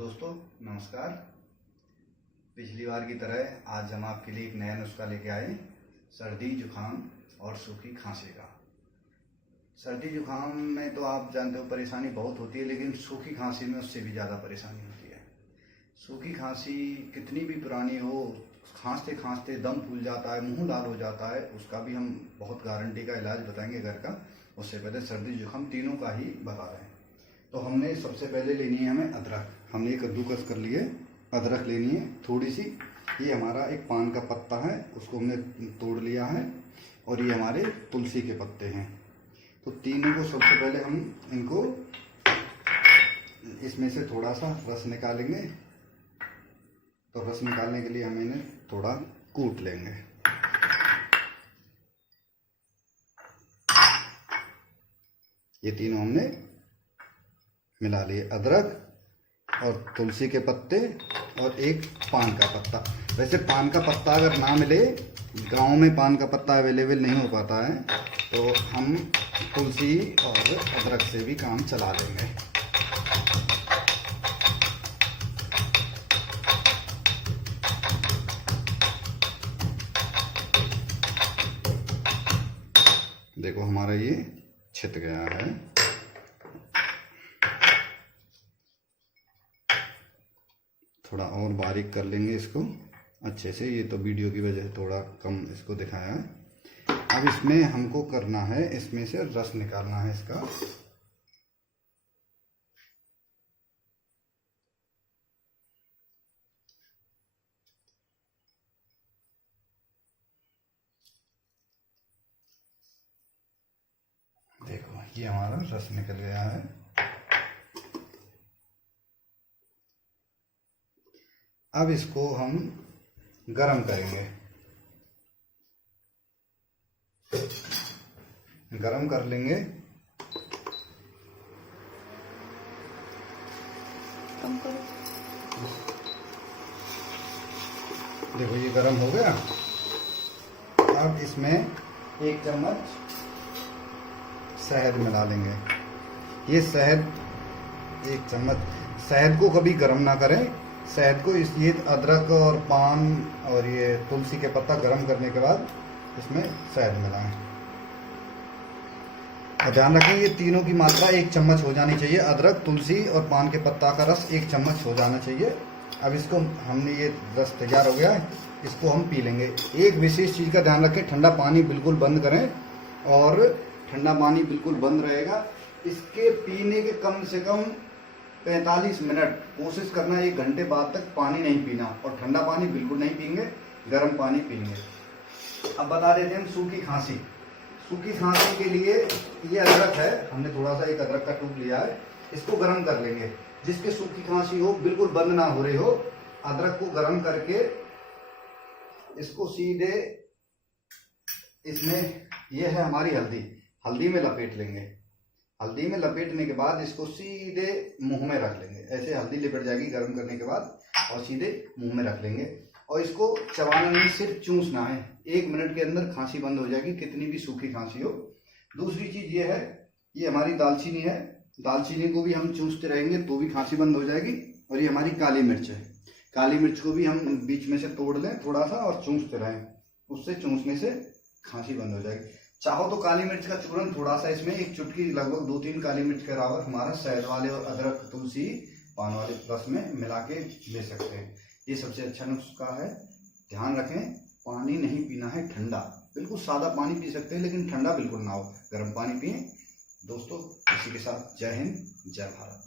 दोस्तों नमस्कार। पिछली बार की तरह आज हम आपके लिए एक नया नुस्खा लेके आए, सर्दी जुकाम और सूखी खांसी का। सर्दी जुकाम में तो आप जानते हो परेशानी बहुत होती है, लेकिन सूखी खांसी में उससे भी ज़्यादा परेशानी होती है। सूखी खांसी कितनी भी पुरानी हो, खांसते खांसते दम फूल जाता है, मुंह लाल हो जाता है, उसका भी हम बहुत गारंटी का इलाज बताएंगे घर का। उससे पहले सर्दी जुकाम तीनों का ही बता रहे हैं। तो हमने सबसे पहले लेनी है हमें अदरक। हमने कद्दूकस कर लिए, अदरक लेनी है थोड़ी सी। ये हमारा एक पान का पत्ता है, उसको हमने तोड़ लिया है, और ये हमारे तुलसी के पत्ते हैं। तो तीनों को सबसे पहले हम इनको इसमें से थोड़ा सा रस निकालेंगे। तो रस निकालने के लिए हम इन्हें थोड़ा कूट लेंगे। ये तीनों हमने मिला लिए, अदरक और तुलसी के पत्ते और एक पान का पत्ता। वैसे पान का पत्ता अगर ना मिले, गांव में पान का पत्ता अवेलेबल नहीं हो पाता है, तो हम तुलसी और अदरक से भी काम चला लेंगे। देखो हमारा ये छित गया है। थोड़ा और बारीक कर लेंगे इसको अच्छे से। ये तो वीडियो की वजह से थोड़ा कम इसको दिखाया है। अब इसमें हमको करना है, इसमें से रस निकालना है इसका। देखो ये हमारा रस निकल गया है। अब इसको हम गरम करेंगे। गरम कर लेंगे। कम करो। देखो ये गरम हो गया। अब इसमें एक चम्मच शहद मिला लेंगे। ये शहद एक चम्मच, शहद को कभी गरम ना करें। शहद को ये अदरक और पान और ये तुलसी के पत्ता गरम करने के बाद इसमें शहद मिलाएं। और ध्यान रखें ये तीनों की मात्रा एक चम्मच हो जानी चाहिए। अदरक, तुलसी और पान के पत्ता का रस एक चम्मच हो जाना चाहिए। अब इसको हमने, ये रस तैयार हो गया है, इसको हम पी लेंगे। एक विशेष चीज़ का ध्यान रखें, ठंडा पानी बिल्कुल बंद करें, और ठंडा पानी बिल्कुल बंद रहेगा। इसके पीने के कम से कम 45 मिनट कोशिश करना, 1 घंटे बाद तक पानी नहीं पीना, और ठंडा पानी बिल्कुल नहीं पीएंगे, गर्म पानी पीएंगे। अब बता देते हैं हम सूखी खांसी। सूखी खांसी के लिए ये अदरक है, हमने थोड़ा सा एक अदरक का टुक लिया है, इसको गर्म कर लेंगे। जिसके सूखी खांसी हो, बिल्कुल बंद ना हो रही हो, अदरक को गर्म करके इसको सीधे इसमें, ये है हमारी हल्दी, हल्दी में लपेट लेंगे। हल्दी में लपेटने के बाद इसको सीधे मुंह में रख लेंगे। ऐसे हल्दी लिपट जाएगी गर्म करने के बाद, और सीधे मुंह में रख लेंगे। और इसको चबाना नहीं, सिर्फ चूसना है। 1 मिनट के अंदर खांसी बंद हो जाएगी, कितनी भी सूखी खांसी हो। दूसरी चीज ये है, ये हमारी दालचीनी है। दालचीनी को भी हम चूसते रहेंगे तो भी खांसी बंद हो जाएगी। और ये हमारी काली मिर्च है। काली मिर्च को भी हम बीच में से तोड़ लें थोड़ा सा और चूसते रहें, उससे चूसने से खांसी बंद हो जाएगी। चाहो तो काली मिर्च का चूरन थोड़ा सा, इसमें एक चुटकी, लगभग 2-3 काली मिर्च के बराबर हमारा शहद वाले और अदरक, तुलसी, पान वाले रस में मिला के ले सकते हैं। ये सबसे अच्छा नुस्खा है। ध्यान रखें, पानी नहीं पीना है ठंडा, बिल्कुल सादा पानी पी सकते हैं, लेकिन ठंडा बिल्कुल ना हो, गर्म पानी पिए। दोस्तों इसी के साथ जय हिंद, जय भारत।